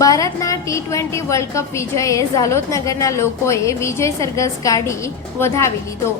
ભારતના T twenty world cup વિજયે ઝાલોદનગરના લોકોએ વિજય સરઘસ કાઢી વધાવી લીધો.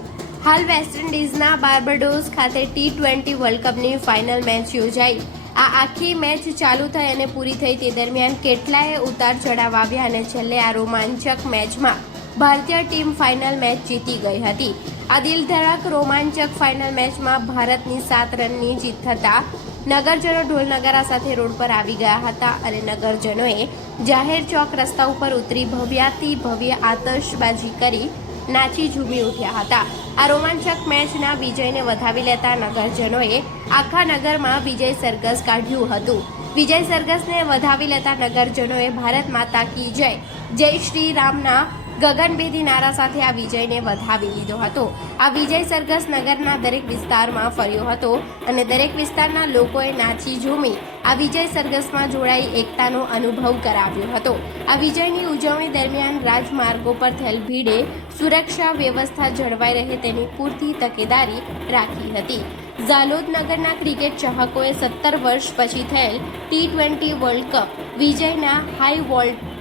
હાલ વેસ્ટ ઇન્ડિઝના બાર્બડોસ ખાતે ટી ટ્વેન્ટી વર્લ્ડ કપની ફાઇનલ મેચ યોજાઈ. આ આખી મેચ ચાલુ થઈ અને પૂરી થઈ તે દરમિયાન કેટલાય ઉતાર ચઢાવ આવ્યા અને છેલ્લે આ રોમાંચક મેચમાં ભારતીય ટીમ ફાઇનલ મેચ જીતી ગઈ હતી. આ દિલધડક રોમાંચક ફાઇનલ મેચમાં ભારતની સાત રનની જીત થતા નગરજનો ઢોલ નગારા સાથે રોડ પર આવી ગયા હતા અને નગરજનોએ જાહેર ચોક રસ્તા ઉપર ઉતરી ભવ્યાતી ભવ્ય આતશબાજી કરી નાચી ઝૂમી ઉઠ્યા હતા. આ રોમાંચક મેચના વિજયને વધાવી લેતા નગરજનોએ આખા નગરમાં વિજય સરઘસ કાઢ્યું હતું. વિજય સરઘસને વધાવી લેતા નગરજનોએ ભારત માતા કી જય. જય શ્રી રામના ગગનભેદી નારા સાથે આ વિજયને વધાવી લીધો હતો. આ વિજય સરઘસ નગરના દરેક વિસ્તારમાં ફર્યો હતો અને દરેક વિસ્તારના લોકોએ નાચી ઝૂમી આ વિજય સરઘસમાં જોડાઈ એકતાનો અનુભવ કરાવ્યો હતો. આ વિજયની ઉજવણી દરમિયાન રાજમાર્ગો પર થયેલ ભીડે સુરક્ષા વ્યવસ્થા જળવાઈ રહે તેની પૂરતી તકેદારી રાખી હતી. ઝાલોદ નગરના ક્રિકેટ ચાહકોએ સત્તર વર્ષ પછી થયેલ ટી ટ્વેન્ટી વર્લ્ડ કપ વિજયના હાઈ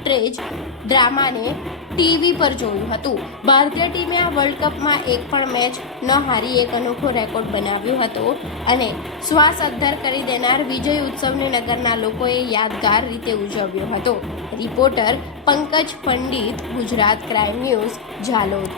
વોલ્ટેજ ડ્રામાને ટીવી પર જોયું હતું. ભારતીય ટીમે આ વર્લ્ડ કપમાં એક પણ મેચ ન હારી, એક અનોખો રેકોર્ડ બનાવ્યો હતો અને શ્વાસ અદ્ધર કરી દેનાર વિજય ઉત્સવને નગરના લોકોએ યાદગાર રીતે ઉજવ્યો હતો. Reporter Pankaj Pandit, Gujarat crime news Jhalod.